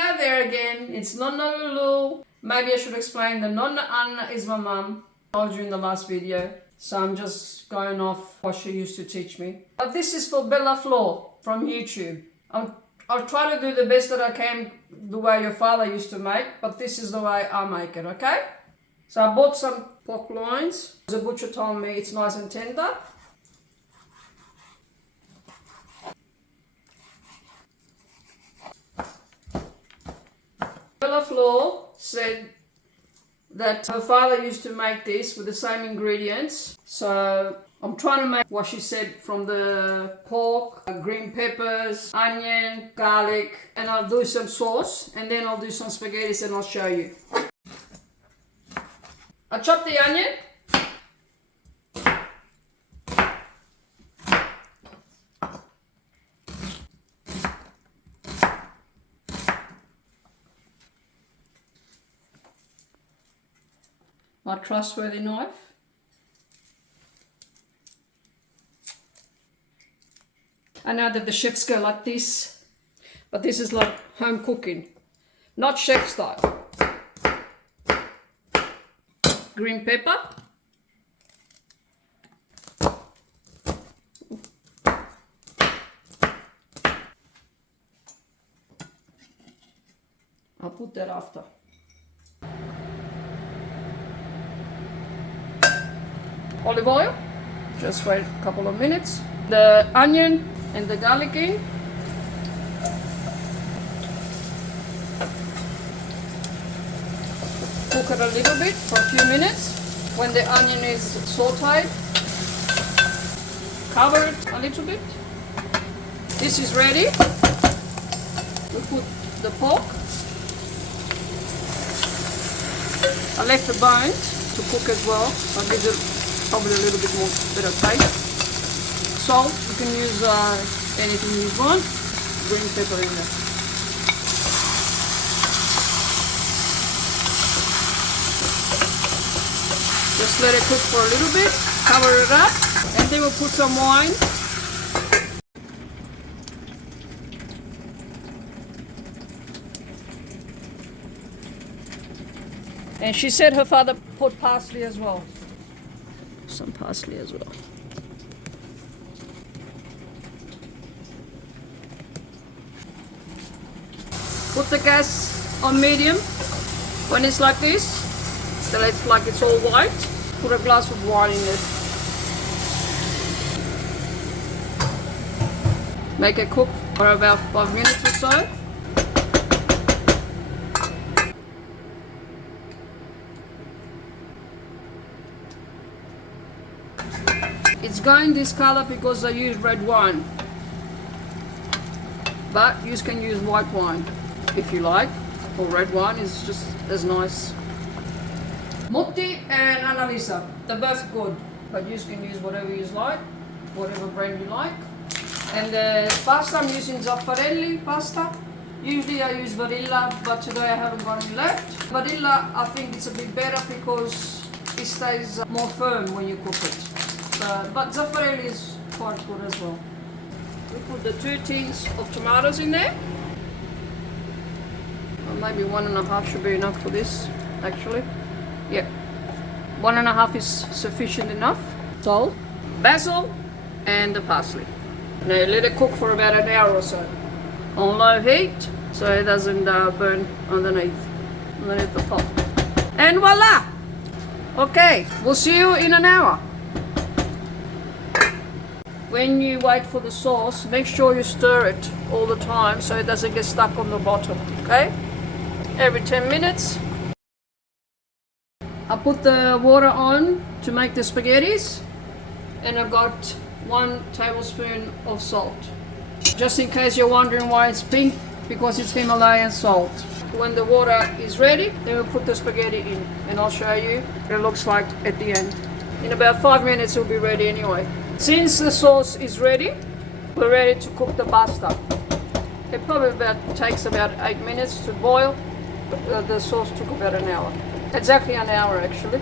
Hello there again, it's Nonna LuLu. Maybe I should explain that Nonna Anna is my mum. I told you in the last video, so I'm just going off what she used to teach me. But this is for Bella Flor from YouTube. I'll try to do the best that I can the way your father used to make, but this is the way I make it, okay? So I bought some pork loins. The butcher told me it's nice and tender. Bella Flor said that her father used to make this with the same ingredients. So I'm trying to make what she said from the pork, green peppers, onion, garlic, and I'll do some sauce, and then I'll do some spaghettis and I'll show you. I chop the onion. My trustworthy knife. I know that the chefs go like this, but this is like home cooking, not chef style. Green pepper. I'll put that after. Olive oil, just wait a couple of minutes. The onion and the garlic in. Cook it a little bit for a few minutes. When the onion is sauteed, cover it a little bit. This is ready. We put the pork. I left the bones to cook as well. I'll give it probably a little bit more better taste. Salt, you can use anything you want. Green pepper in there. Just let it cook for a little bit, cover it up, and then we'll put some wine. And she said her father put parsley as well. Some parsley as well. Put the gas on medium. When it's like this, so it's like it's all white, put a glass of wine in it. Make it cook for about 5 minutes or so. It's going this color because I use red wine, but you can use white wine if you like, or red wine is just as nice. Mutti and Annalisa, they're both good, but you can use whatever you like, whatever brand you like. And the pasta, I'm using Zaffarelli pasta. Usually I use Barilla, but today I haven't got any left. Barilla, I think it's a bit better because it stays more firm when you cook it. But Zaffarelli is quite good as well. We put the 2 tins of tomatoes in there. Well, maybe 1.5 should be enough for this, actually. Yeah, 1.5 is sufficient enough. Salt, basil, and the parsley. Now let it cook for about an hour or so on low heat, so it doesn't burn underneath the pot. And voila! Okay, we'll see you in an hour. When you wait for the sauce, make sure you stir it all the time so it doesn't get stuck on the bottom, okay? Every 10 minutes. I put the water on to make the spaghettis, and I've got 1 tablespoon of salt. Just in case you're wondering why it's pink, because it's Himalayan salt. When the water is ready, then we'll put the spaghetti in, and I'll show you what it looks like at the end. In about 5 minutes it'll be ready anyway. Since the sauce is ready, we're ready to cook the pasta. It probably takes about 8 minutes to boil. The sauce took about an hour. Exactly an hour actually.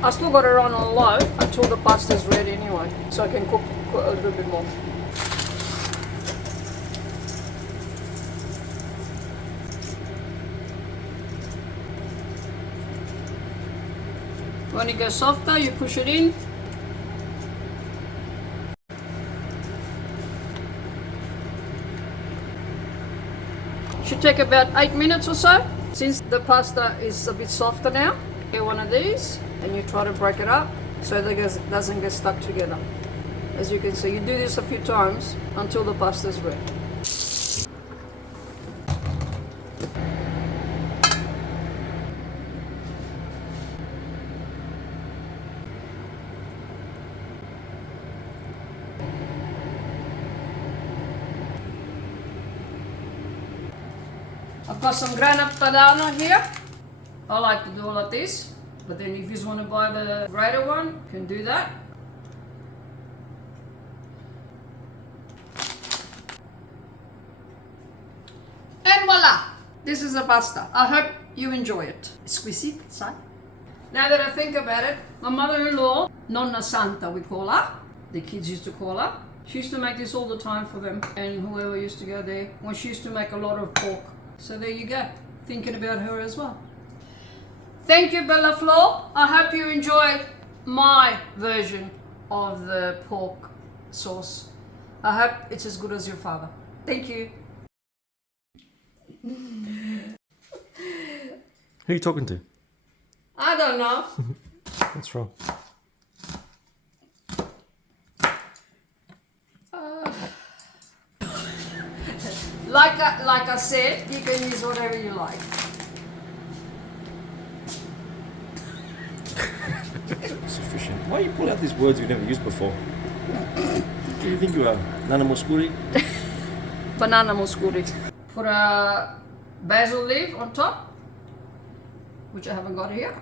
I still got it on low until the pasta is ready anyway, so I can cook a little bit more. When it goes softer, you push it in. Should take about 8 minutes or so. Since the pasta is a bit softer now, get one of these and you try to break it up so that it doesn't get stuck together. As you can see, you do this a few times until the pasta is ready. I've got some Grana Padano here. I like to do all of this, but then if you just want to buy the greater one, you can do that. And voila! This is the pasta. I hope you enjoy it. Exquisite, sai? Now that I think about it, my mother-in-law, Nonna Santa we call her, the kids used to call her, she used to make this all the time for them and whoever used to go there, when she used to make a lot of pork. So there you go, thinking about her as well. Thank you, Bella Flor. I hope you enjoyed my version of the pork sauce. I hope it's as good as your father. Thank you. Who are you talking to? I don't know. What's wrong? Like I said, you can use whatever you like. Sufficient. Why you pull out these words we've never used before? Do you think you are Nana Muscuri? Banana muscuri. Put a basil leaf on top, which I haven't got here.